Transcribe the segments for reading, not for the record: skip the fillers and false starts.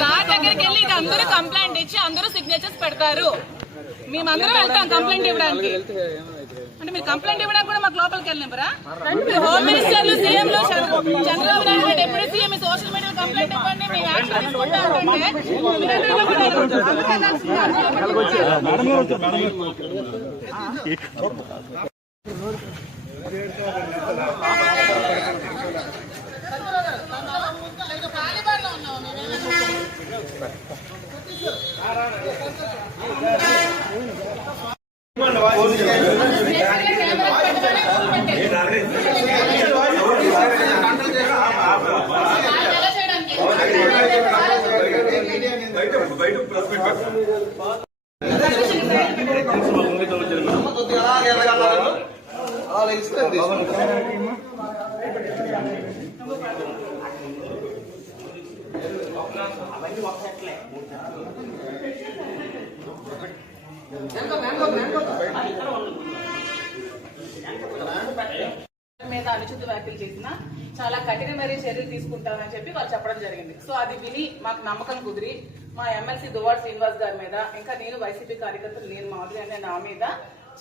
Sir దగ్గరికి వెళ్ళి ఇది అందరూ కంప్లైంట్ ఇచ్చి అందరూ సిగ్నేచర్స్ పెడతారు. మేమందరం వెళ్తాం కంప్లైంట్ ఇవ్వడానికి. అంటే మీరు కంప్లైంట్ ఇవ్వడానికి కూడా మాకు లోపలికి వెళ్ళినరా? హోమ్ మినిస్టర్లు, సీఎంలు, చంద్రబాబు నాయుడు గారు ఎప్పుడు సీఎం సోషల్ మీడియా కంప్లైంట్ ఇవ్వండి, మేము యాక్షన్ తీసుకుంటా మీద అనుచిత వ్యాఖ్యలు చేసినా చాలా కఠినమైన చర్యలు తీసుకుంటామని చెప్పి వాళ్ళు చెప్పడం జరిగింది. సో అది విని మాకు నమ్మకం కుదిరి మా ఎమ్మెల్సీ దువ్వాడ శ్రీనివాస్ గారి మీద, ఇంకా నేను వైసీపీ కార్యకర్తలు నేను మాధురి అనే నా మీద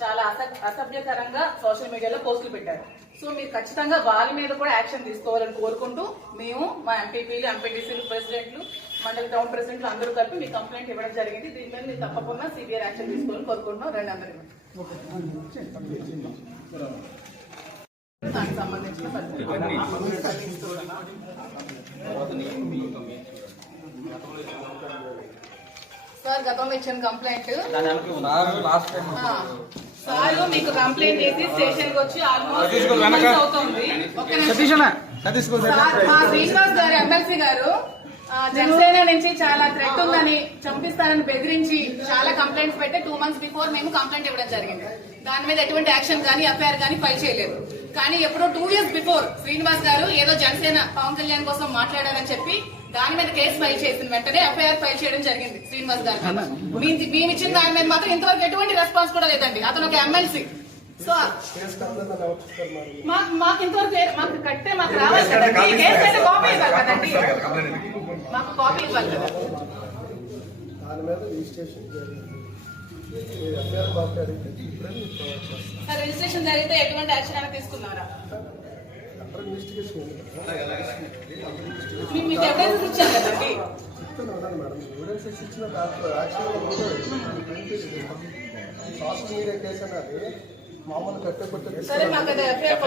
చాలా అసభ్యకరంగా సోషల్ మీడియాలో పోస్టులు పెట్టారు. సో మీరు ఖచ్చితంగా వాళ్ళ మీద కూడా యాక్షన్ తీసుకోవాలని కోరుకుంటూ మేము మా ఎంపీపీలు, ఎంపీటీసీలు, ప్రెసిడెంట్లు, మండల టౌన్ ప్రెసిడెంట్లు అందరూ కలిపి మీ కంప్లైంట్ ఇవ్వడం జరిగింది. దీని మీద మీరు తప్పకుండా సివియర్ యాక్షన్ తీసుకోవాలని కోరుకుంటున్నాం. రెండు అందరూ దానికి సంబంధించిన సార్ గతంలో ఇచ్చిన కంప్లైంట్ సార్ మీకు కంప్లైంట్ చేసి స్టేషన్ కి వచ్చి ఆల్మోస్ట్ అవుతుంది. మా శ్రీనివాస్ గారు ఎమ్మెల్సీ గారు జనసేన నుంచి చాలా థ్రెట్ ఉందని, చంపిస్తారని బెదిరించి చాలా కంప్లైంట్స్ పెట్టి 2 months బిఫోర్ మేము కంప్లైంట్ ఇవ్వడం జరిగింది. దాని మీద ఎటువంటి యాక్షన్ కానీ ఎఫ్ఐఆర్ కానీ ఫైల్ చేయలేదు. కానీ ఎప్పుడో 2 years బిఫోర్ శ్రీనివాస్ గారు ఏదో జనసేన పవన్ కళ్యాణ్ కోసం మాట్లాడారని చెప్పి దాని మీద కేసు ఫైల్ చేసిన వెంటనే ఎఫ్ఐఆర్ ఫైల్ చేయడం జరిగింది శ్రీనివాస్ గారు. మేము ఇచ్చిన దాని మీద మాత్రం ఇంతవరకు ఎటువంటి రెస్పాన్స్ కూడా లేదండి. అతను ఒక ఎమ్మెల్సీ. సో మాకు ఇంతవరకు మాకు కట్టే మాకు రావాలి కదండి, కేసు అయితే కాపీ ఇవ్వాలి కదండి, మాకు కాపీ ఇవ్వాలి కదా. సార్ రిజిస్ట్రేషన్ జరిగితే ఎటువంటి యాక్షన్ అయినా తీసుకున్నారా? మీకు ఎవిడెన్స్ ఇచ్చారు కదండి. సరే మాకు ఎఫ్ఐఆర్